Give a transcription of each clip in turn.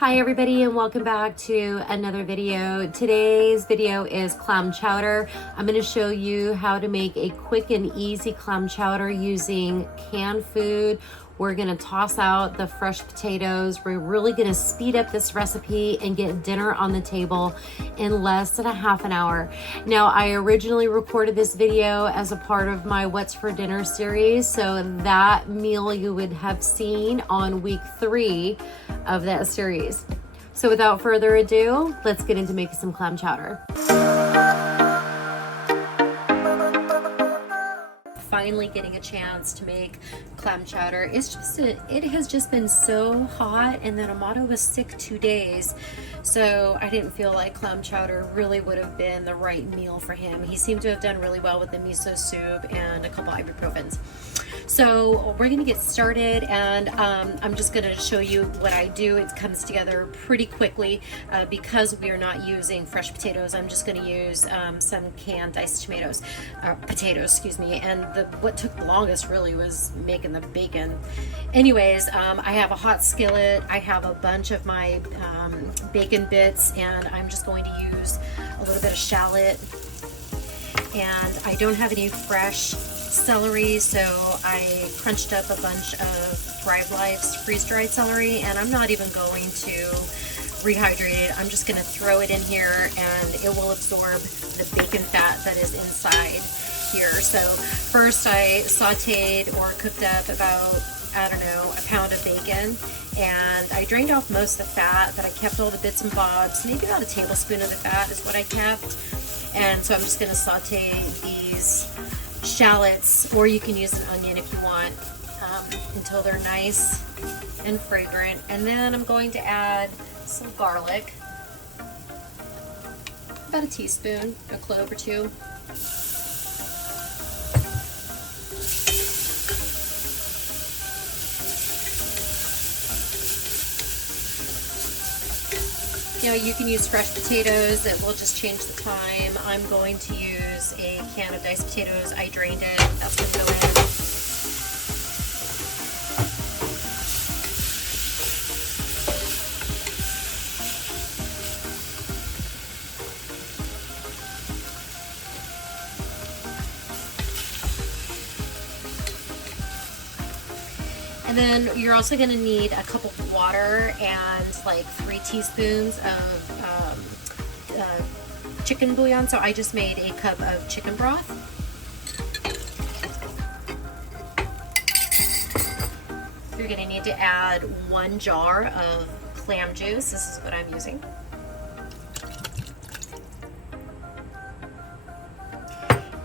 Hi everybody and welcome back to another video. Today's video is clam chowder. I'm going to show you how to make a quick and easy clam chowder using canned food. We're going to toss out the fresh potatoes. We're really going to speed up this recipe and get dinner on the table in less than a half an hour. Now, I originally recorded this video as a part of my What's for Dinner series, so that meal you would have seen on week 3 of that series. So without further ado, let's get into making some clam chowder. Finally getting a chance to make clam chowder. It has just been so hot, and then Amato was sick 2 days, so I didn't feel like clam chowder really would have been the right meal for him. He seemed to have done really well with the miso soup and a couple ibuprofens. So we're gonna get started, and I'm just gonna show you what I do. It comes together pretty quickly because we are not using fresh potatoes. I'm just gonna use some canned diced potatoes, excuse me. And what took the longest really was making the bacon. Anyways, I have a hot skillet. I have a bunch of my bacon bits, and I'm just going to use a little bit of shallot. And I don't have any fresh celery, so I crunched up a bunch of Thrive Life's freeze-dried celery, and I'm not even going to rehydrate it. I'm just going to throw it in here, and it will absorb the bacon fat that is inside here. So first I sauteed or cooked up about, I don't know, a pound of bacon, and I drained off most of the fat, but I kept all the bits and bobs. Maybe about a tablespoon of the fat is what I kept. And so I'm just going to saute these shallots, or you can use an onion if you want, until they're nice and fragrant. And then I'm going to add some garlic, about a teaspoon, a clove or two. You know, you can use fresh potatoes. It will just change the time. I'm going to use a can of diced potatoes. I drained it. That's going to go in. And then you're also going to need a cup of water and like 3 teaspoons of chicken bouillon. So I just made a cup of chicken broth. You're going to need to add 1 jar of clam juice. This is what I'm using.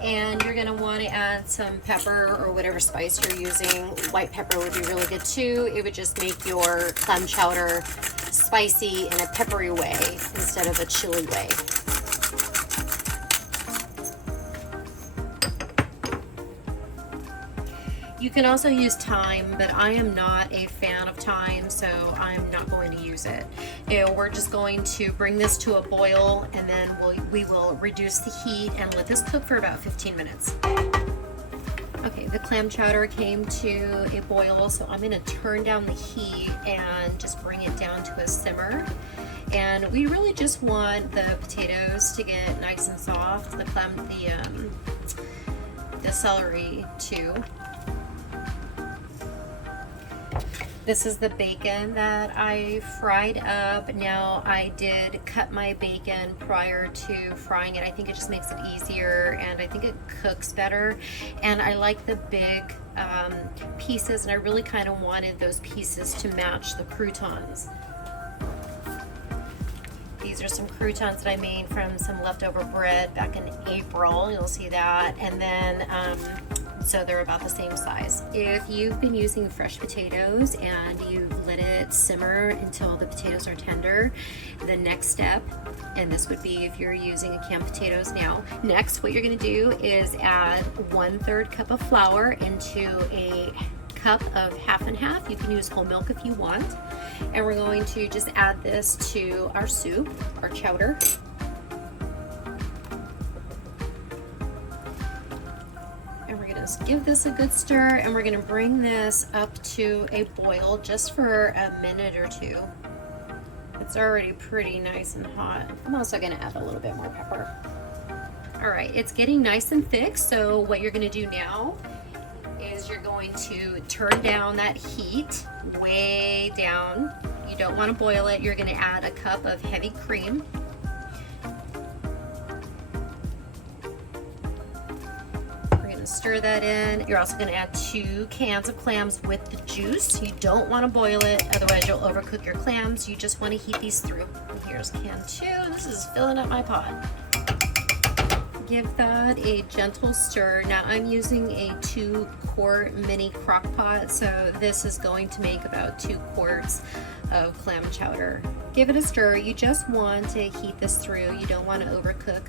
And you're going to want to add some pepper or whatever spice you're using. White pepper would be really good too. It would just make your clam chowder spicy in a peppery way instead of a chili way. You can also use thyme, but I am not a fan of thyme, so I'm not going to use it. We're just going to bring this to a boil, and then we will reduce the heat and let this cook for about 15 minutes. Okay, the clam chowder came to a boil, so I'm going to turn down the heat and just bring it down to a simmer. And we really just want the potatoes to get nice and soft, the celery too. This is the bacon that I fried up. Now, I did cut my bacon prior to frying it. I think it just makes it easier, and I think it cooks better. And I like the big pieces, and I really kind of wanted those pieces to match the croutons. These are some croutons that I made from some leftover bread back in April. You'll see that. And then so they're about the same size. If you've been using fresh potatoes and you've let it simmer until the potatoes are tender, the next step, and this would be if you're using canned potatoes now, next what you're going to do is add 1/3 cup of flour into a cup of half and half. You can use whole milk if you want. And we're going to just add this to our soup, our chowder. Just give this a good stir, and we're going to bring this up to a boil just for a minute or two. It's already pretty nice and hot. I'm also gonna add a little bit more pepper. All right, it's getting nice and thick, so what you're gonna do now is you're going to turn down that heat way down. You don't want to boil it. You're going to add a cup of heavy cream. We're going to stir that in. You're also going to add 2 cans of clams with the juice. You don't want to boil it, otherwise you'll overcook your clams. You just want to heat these through. And here's can 2. This is filling up my pot. Give that a gentle stir. Now I'm using a 2-quart mini crock pot, so this is going to make about 2 quarts of clam chowder. Give it a stir. You just want to heat this through. You don't want to overcook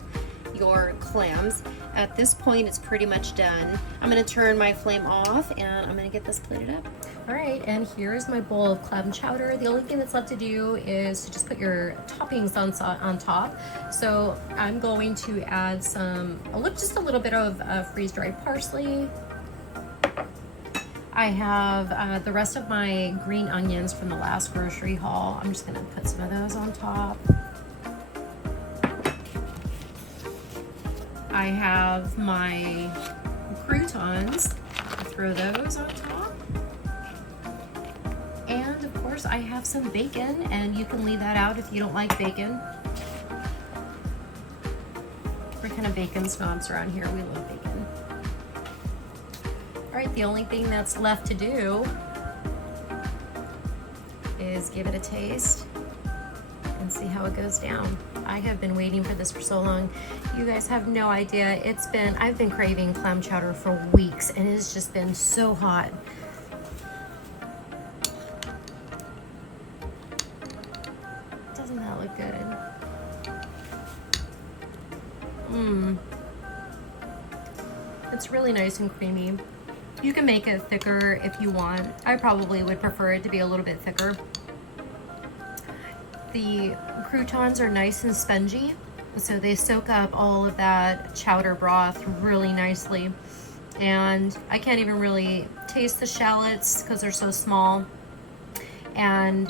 your clams. At this point, it's pretty much done. I'm going to turn my flame off and I'm going to get this plated up. All right, and here's my bowl of clam chowder. The only thing that's left to do is to just put your toppings on top. So I'm going to add just a little bit of freeze-dried parsley. I have the rest of my green onions from the last grocery haul. I'm just gonna put some of those on top. I have my croutons. I'll throw those on top. And of course I have some bacon, and you can leave that out if you don't like bacon. We're kind of bacon snobs around here. We love bacon. All right, the only thing that's left to do is give it a taste and see how it goes down. I have been waiting for this for so long. You guys have no idea. I've been craving clam chowder for weeks, and it has just been so hot. Doesn't that look good? It's really nice and creamy. You can make it thicker if you want. I probably would prefer it to be a little bit thicker. The croutons are nice and spongy, so they soak up all of that chowder broth really nicely. And I can't even really taste the shallots because they're so small. And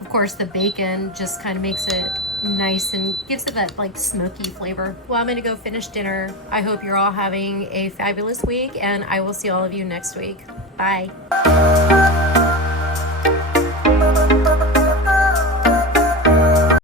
of course the bacon just kind of makes it nice and gives it that like smoky flavor. Well, I'm gonna go finish dinner. I hope you're all having a fabulous week, and I will see all of you next week. Bye.